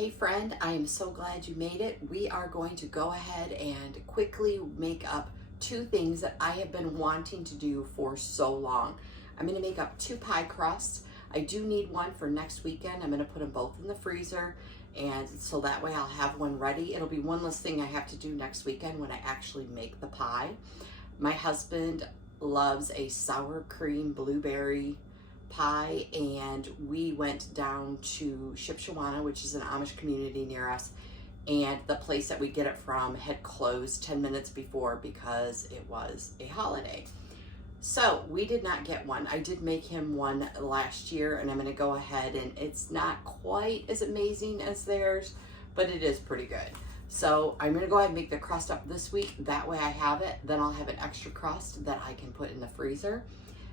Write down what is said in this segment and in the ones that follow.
Hey friend, I am so glad you made it. We are going to go ahead and quickly make up two things that I have been wanting to do for so long. I'm going to make up two pie crusts. I do need one for next weekend. I'm going to put them both in the freezer, and so that way I'll have one ready. It'll be one less thing I have to do next weekend when I actually make the pie. My husband loves a sour cream blueberry pie, and we went down to Shipshewana, which is an Amish community near us, and the place that we get it from had closed 10 minutes before because it was a holiday. So we did not get one. I did make him one last year, and I'm going to go ahead, and it's not quite as amazing as theirs, but it is pretty good. So I'm going to go ahead and make the crust up this week. That way I have it. Then I'll have an extra crust that I can put in the freezer.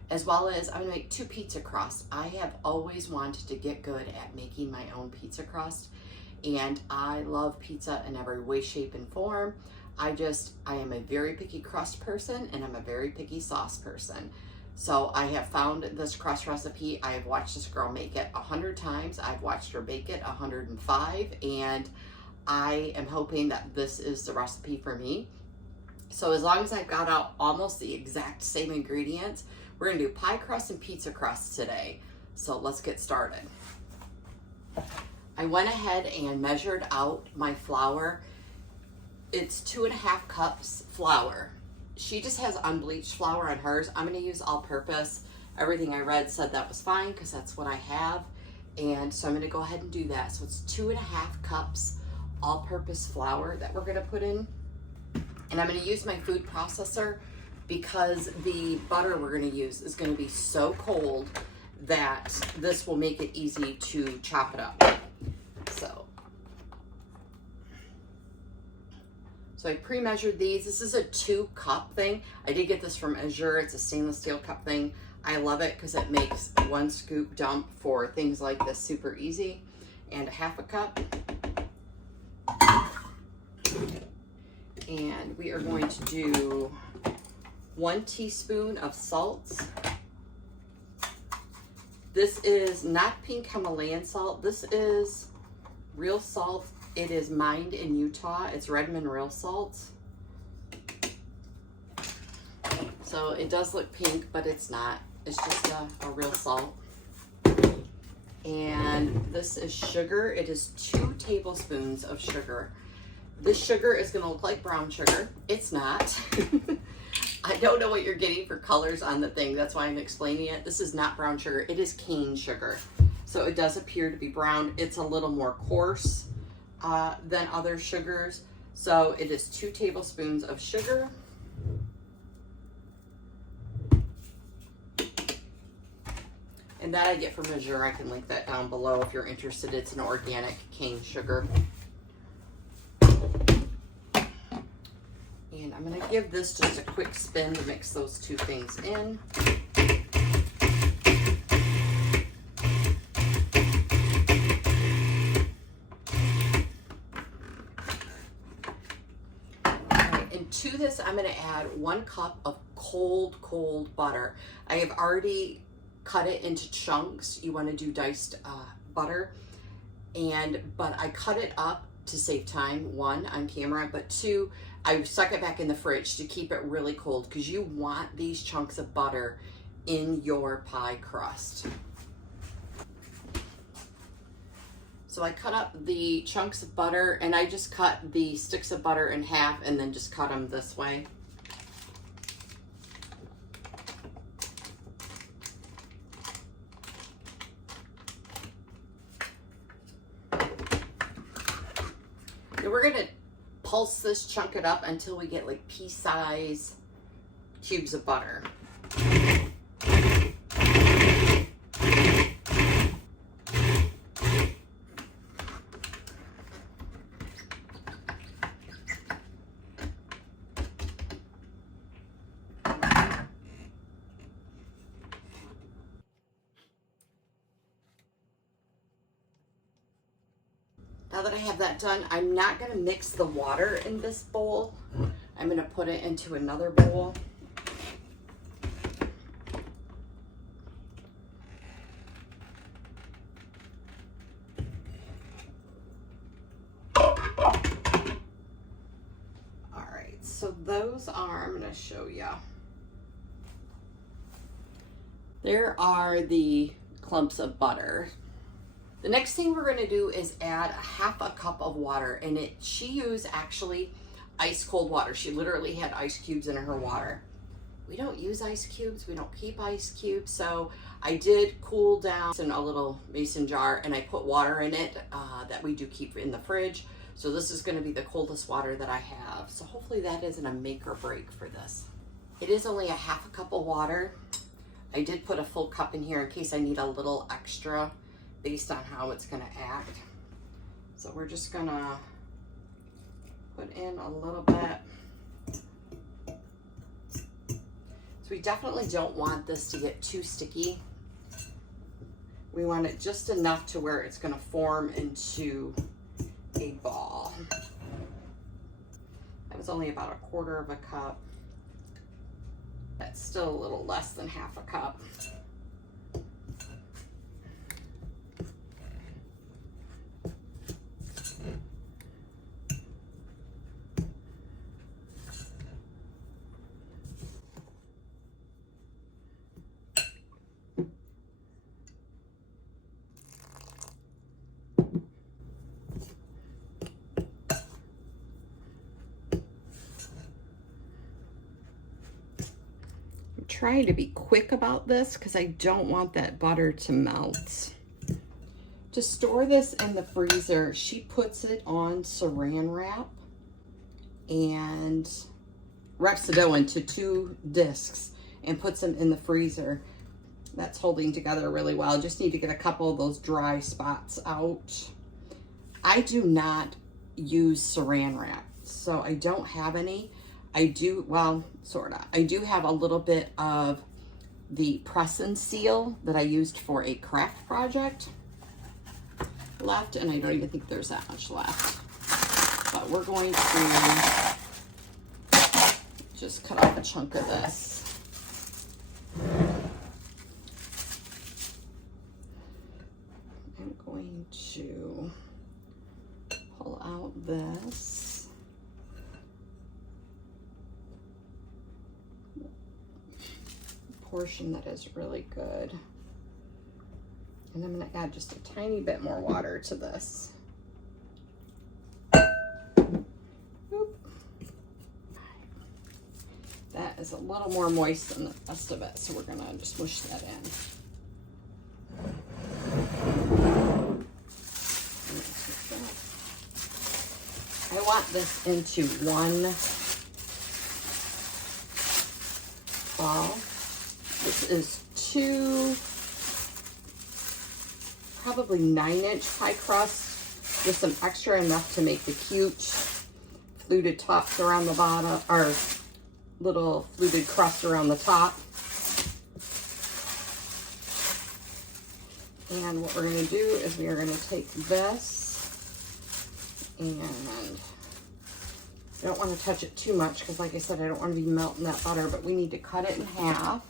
As well as I'm gonna make two pizza crusts. I have always wanted to get good at making my own pizza crust, and I love pizza in every way, shape, and form. I am a very picky crust person, and I'm a very picky sauce person. So I have found this crust recipe. I have watched this girl make it 100 times. I've watched her bake it 105, and I am hoping that this is the recipe for me. So as long as I've got out almost the exact same ingredients, we're gonna do pie crust and pizza crust today. So let's get started. I went ahead and measured out my flour. It's 2.5 cups flour. She just has unbleached flour on hers. I'm gonna use all-purpose. Everything I read said that was fine because that's what I have. And so I'm gonna go ahead and do that. So it's 2.5 cups all-purpose flour that we're gonna put in. And I'm gonna use my food processor because the butter we're going to use is going to be so cold that this will make it easy to chop it up. So I pre-measured these. This is a 2-cup thing. I did get this from Azure. It's a stainless steel cup thing. I love it because it makes 1 scoop dump for things like this super easy. And 1/2 cup. And we are going to do 1 teaspoon of salt. This is not pink Himalayan salt. This is real salt. It is mined in Utah. It's Redmond real salt. So it does look pink, but it's not. It's just a real salt. And this is sugar. It is 2 tablespoons of sugar. This sugar is gonna look like brown sugar. It's not. I don't know what you're getting for colors on the thing. That's why I'm explaining it. This is not brown sugar. It is cane sugar. So it does appear to be brown. It's a little more coarse than other sugars. So it is 2 tablespoons of sugar. And that I get from Azure. I can link that down below if you're interested. It's an organic cane sugar. And I'm going to give this just a quick spin to mix those two things in. Alright, and to this I'm going to add 1 cup of cold butter. I have already cut it into chunks. You want to do diced butter, but I cut it up to save time, 1, on camera, but 2, I stuck it back in the fridge to keep it really cold because you want these chunks of butter in your pie crust. So I cut up the chunks of butter, and I just cut the sticks of butter in half and then just cut them this way. And we're gonna pulse this, chunk it up until we get like pea-size cubes of butter. Now that I have that done, I'm not going to mix the water in this bowl. I'm going to put it into another bowl. those are, I'm going to show you. There are the clumps of butter. The next thing we're going to do is add a half a cup of water, and she used actually ice cold water. She literally had ice cubes in her water. We don't use ice cubes. We don't keep ice cubes. So I did cool down in a little mason jar, and I put water in it that we do keep in the fridge. So this is going to be the coldest water that I have. So hopefully that isn't a make or break for this. It is only a half a cup of water. I did put a full cup in here in case I need a little extra based on how it's going to act. So we're just going to put in a little bit. So we definitely don't want this to get too sticky. We want it just enough to where it's going to form into a ball. That was only about 1/4 of a cup. That's still a little less than half a cup. Trying to be quick about this because I don't want that butter to melt. To store this in the freezer, she puts it on saran wrap and wraps the dough into 2 discs and puts them in the freezer. That's holding together really well. Just need to get a couple of those dry spots out. I do not use saran wrap, so I don't have any. I do, well, sort of. I do have a little bit of the press and seal that I used for a craft project left, and I don't even think there's that much left. But we're going to just cut off a chunk of this. I'm going to pull out this. Portion that is really good, and I'm going to add just a tiny bit more water to this. Oop. That is a little more moist than the rest of it, so we're going to just mush that in. I want this into one ball. This is 2 probably 9-inch pie crust with some extra enough to make the cute fluted tops around the bottom, or little fluted crust around the top. And what we're going to do is we are going to take this, and I don't want to touch it too much because, like I said, I don't want to be melting that butter, but we need to cut it in half.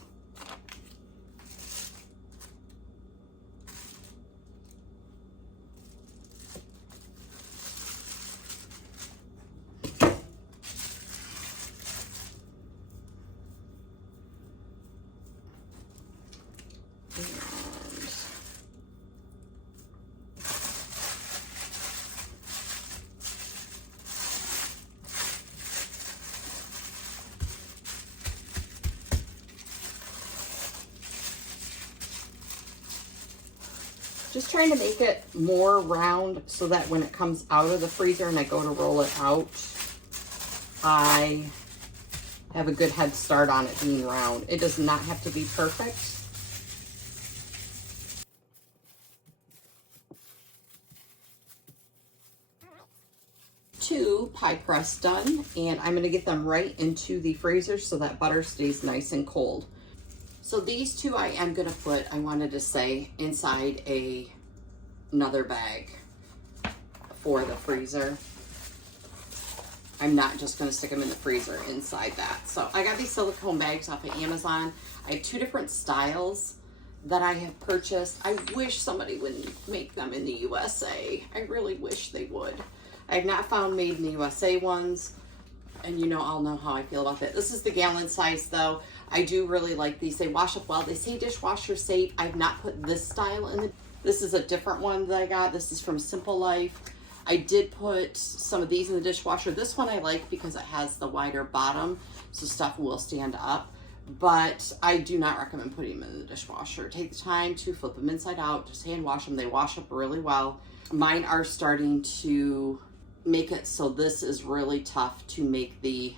Just trying to make it more round so that when it comes out of the freezer and I go to roll it out, I have a good head start on it being round. It does not have to be perfect. Two pie crusts done, and I'm going to get them right into the freezer so that butter stays nice and cold. So these 2 I am going to put, I wanted to say, inside another bag for the freezer. I'm not just going to stick them in the freezer inside that. So I got these silicone bags off of Amazon. I have 2 different styles that I have purchased. I wish somebody would make them in the USA. I really wish they would. I have not found made in the USA ones. And you know, I'll know how I feel about that. This is the gallon size though. I do really like these. They wash up well. They say dishwasher safe. I've not put this style in the, this is a different one that I got. This is from Simple Life. I did put some of these in the dishwasher. This one I like because it has the wider bottom, so stuff will stand up. But I do not recommend putting them in the dishwasher. Take the time to flip them inside out, just hand wash them. They wash up really well. Mine are starting to make it so this is really tough to make the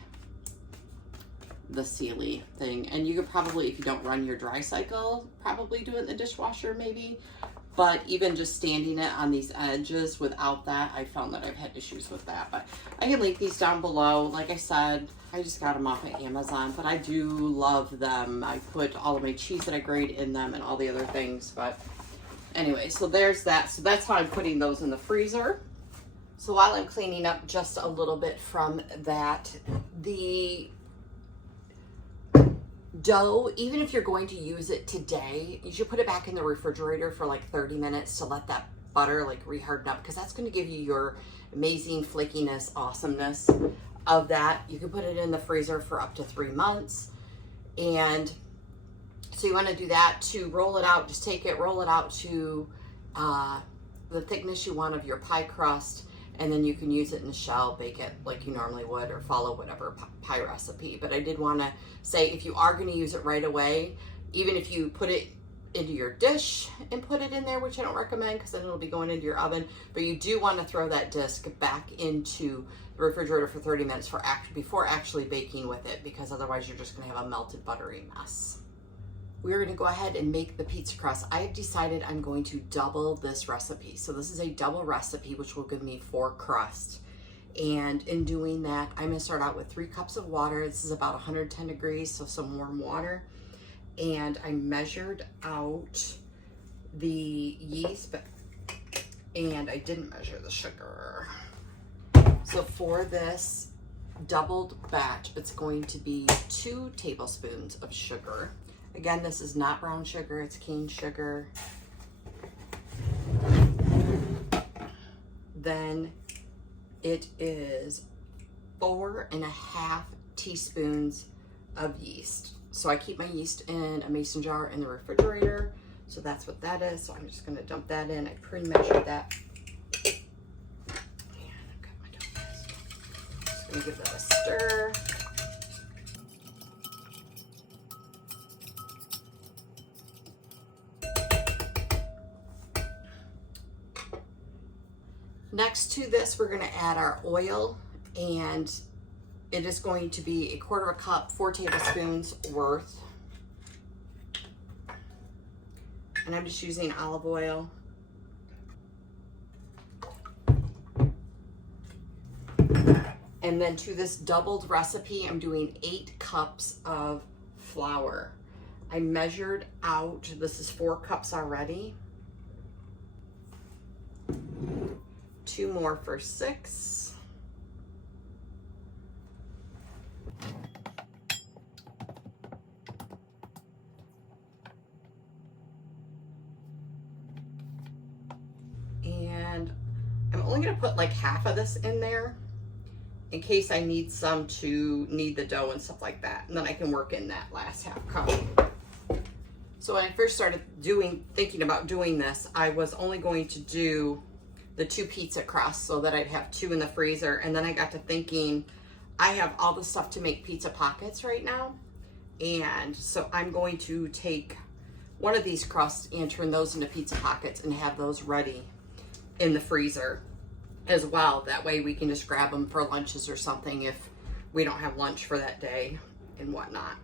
sealy thing. And you could probably, if you don't run your dry cycle, probably do it in the dishwasher maybe. But even just standing it on these edges without that, I found that I've had issues with that. But I can link these down below. Like I said, I just got them off of Amazon, but I do love them. I put all of my cheese that I grate in them and all the other things. But anyway, so there's that. So that's how I'm putting those in the freezer. So while I'm cleaning up just a little bit from that, the dough, even if you're going to use it today, you should put it back in the refrigerator for like 30 minutes to let that butter like reharden up, because that's going to give you your amazing flakiness, awesomeness of that. You can put it in the freezer for up to 3 months. And so you want to do that. To roll it out, just take it, roll it out to the thickness you want of your pie crust, and then you can use it in the shell, bake it like you normally would, or follow whatever pie recipe. But I did want to say, if you are going to use it right away, even if you put it into your dish and put it in there, which I don't recommend because then it'll be going into your oven, but you do want to throw that disc back into the refrigerator for 30 minutes before actually baking with it, because otherwise you're just going to have a melted buttery mess. We're going to go ahead and make the pizza crust. I have decided I'm going to double this recipe. So this is a double recipe, which will give me 4 crusts. And in doing that, I'm going to start out with 3 cups of water. This is about 110 degrees, so some warm water. And I measured out the yeast, and I didn't measure the sugar. So for this doubled batch, it's going to be 2 tablespoons of sugar. Again, this is not brown sugar, it's cane sugar. Then it is 4.5 teaspoons of yeast. So I keep my yeast in a mason jar in the refrigerator. So that's what that is. So I'm just gonna dump that in. I pre-measured that. And I've got my dough. Just gonna give that a stir. Next to this, we're going to add our oil, and it is going to be 1/4 cup, 4 tablespoons worth. And I'm just using olive oil. And then to this doubled recipe, I'm doing 8 cups of flour. I measured out, this is 4 cups already. 2 more for 6. And I'm only going to put like half of this in there in case I need some to knead the dough and stuff like that. And then I can work in that last half cup. So when I first started thinking about doing this, I was only going to do the 2 pizza crusts so that I'd have 2 in the freezer. And then I got to thinking, I have all the stuff to make pizza pockets right now. And so I'm going to take one of these crusts and turn those into pizza pockets and have those ready in the freezer as well. That way we can just grab them for lunches or something if we don't have lunch for that day and whatnot.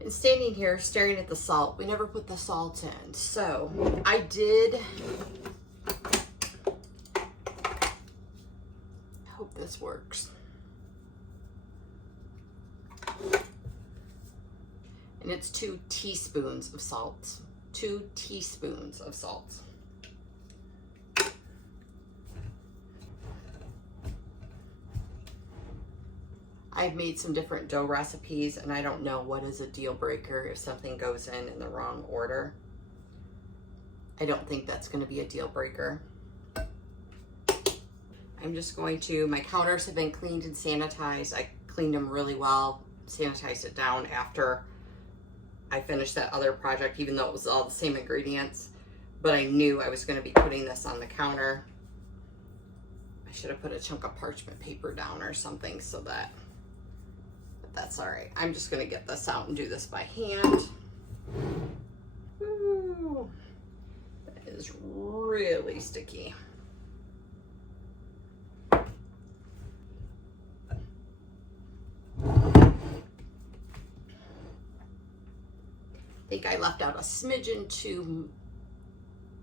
And standing here staring at the salt, we never put the salt in. So I did, I hope this works. And it's 2 teaspoons of salt. 2 teaspoons of salt. I've made some different dough recipes and I don't know what is a deal breaker if something goes in the wrong order. I don't think that's going to be a deal breaker. I'm just going to, my counters have been cleaned and sanitized. I cleaned them really well, sanitized it down after I finished that other project, even though it was all the same ingredients. But I knew I was going to be putting this on the counter. I should have put a chunk of parchment paper down or something so that, but that's all right. I'm just going to get this out and do this by hand. Ooh, that is really sticky. I think I left out a smidgen too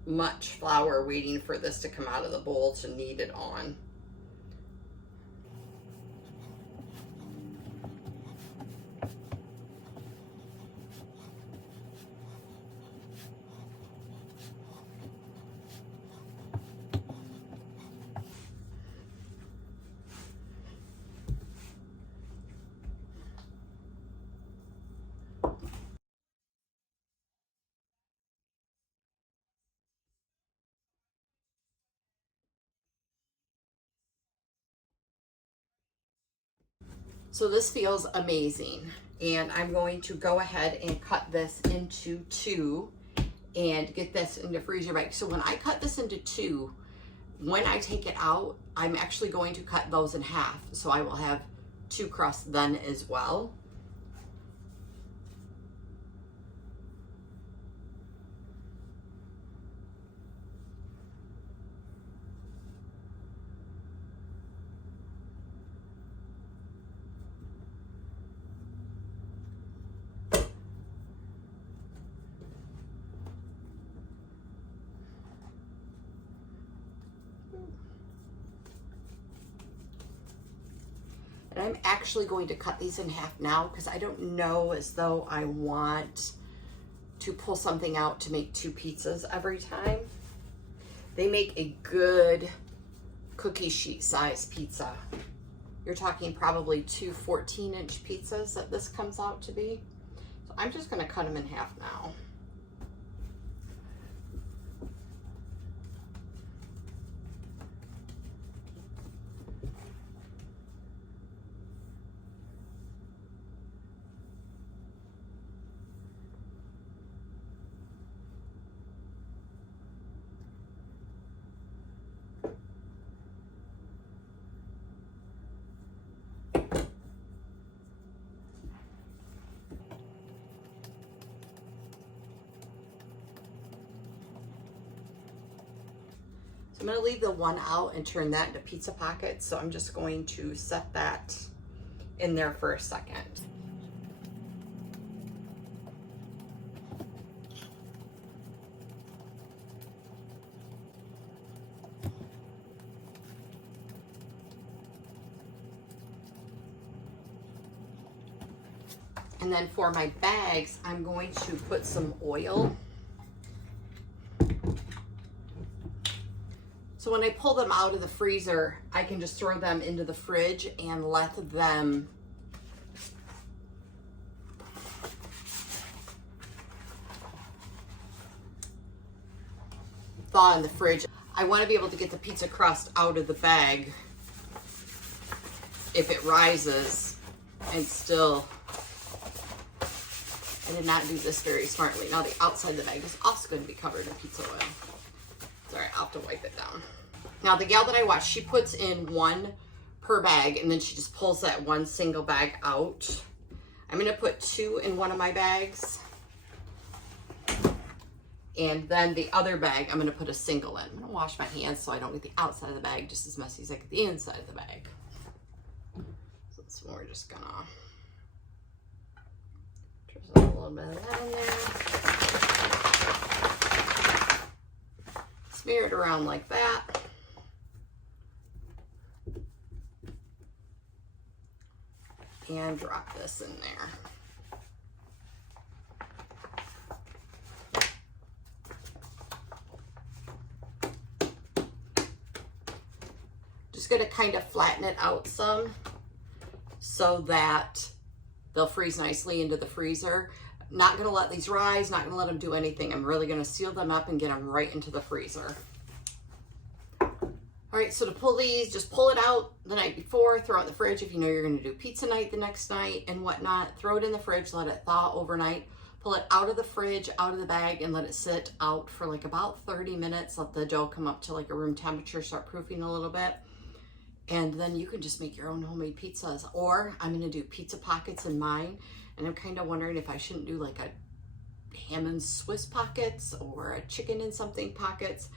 much flour waiting for this to come out of the bowl to knead it on. So this feels amazing, and I'm going to go ahead and cut this into two and get this in the freezer bag. So when I cut this into two, when I take it out, I'm actually going to cut those in half. So I will have two crusts then as well. And I'm actually going to cut these in half now because I don't know as though I want to pull something out to make two pizzas every time. They make a good cookie sheet size pizza. You're talking probably two 14-inch pizzas that this comes out to be. So I'm just going to cut them in half now. I'm going to leave the one out and turn that into pizza pockets. So I'm just going to set that in there for a second. And then for my bags, I'm going to put some oil. So when I pull them out of the freezer, I can just throw them into the fridge and let them thaw in the fridge. I want to be able to get the pizza crust out of the bag if it rises and still. I did not do this very smartly. Now the outside of the bag is also going to be covered in pizza oil. It's all right, I'll have to wipe it down. Now the gal that I watched, she puts in one per bag and then she just pulls that one single bag out. I'm going to put two in one of my bags. And then the other bag, I'm going to put a single in. I'm going to wash my hands so I don't get the outside of the bag just as messy as I get the inside of the bag. So we're just going to drizzle a little bit of that in there. Smear it around like that. And drop this in there. Just going to kind of flatten it out some so that they'll freeze nicely into the freezer. Not gonna let these rise, not gonna let them do anything. I'm really gonna seal them up and get them right into the freezer. All right, so to pull these, just pull it out the night before, throw it in the fridge if you know you're gonna do pizza night the next night and whatnot. Throw it in the fridge, let it thaw overnight. Pull it out of the fridge, out of the bag, and let it sit out for like about 30 minutes. Let the dough come up to like a room temperature, start proofing a little bit. And then you can just make your own homemade pizzas. Or I'm gonna do pizza pockets in mine. And I'm kind of wondering if I shouldn't do like a ham and Swiss pockets or a chicken and something pockets.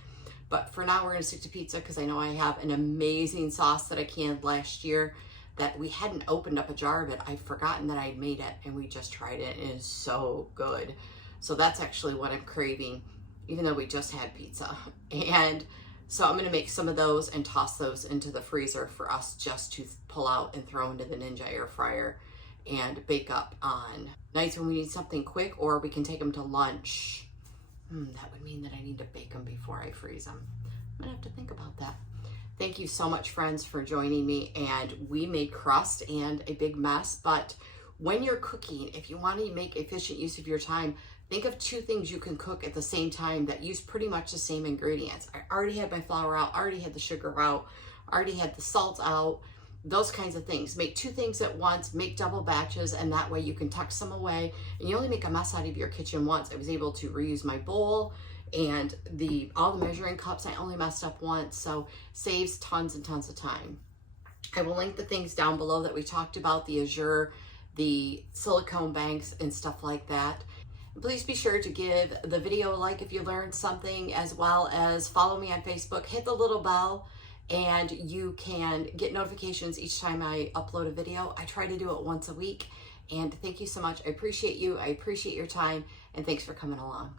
But for now, we're gonna stick to pizza because I know I have an amazing sauce that I canned last year that we hadn't opened up a jar of it. I'd forgotten that I'd made it and we just tried it and it is so good. So that's actually what I'm craving, even though we just had pizza. And so I'm gonna make some of those and toss those into the freezer for us just to pull out and throw into the Ninja air fryer and bake up on nights when we need something quick, or we can take them to lunch. That would mean that I need to bake them before I freeze them. I'm gonna have to think about that. Thank you so much, friends, for joining me. And we made crust and a big mess, but when you're cooking, if you want to make efficient use of your time, think of 2 things you can cook at the same time that use pretty much the same ingredients. I already had my flour out, already had the sugar out, already had the salt out, those kinds of things. Make 2 things at once, make double batches, and that way you can tuck some away and you only make a mess out of your kitchen once. I was able to reuse my bowl and all the measuring cups. I only messed up once, so saves tons and tons of time. I will link the things down below that we talked about, the azure, the silicone banks and stuff like that. Please be sure to give the video a like if you learned something, as well as follow me on Facebook, hit the little bell, and you can get notifications each time I upload a video. I try to do it once a week. And thank you so much. I appreciate you. I appreciate your time. And thanks for coming along.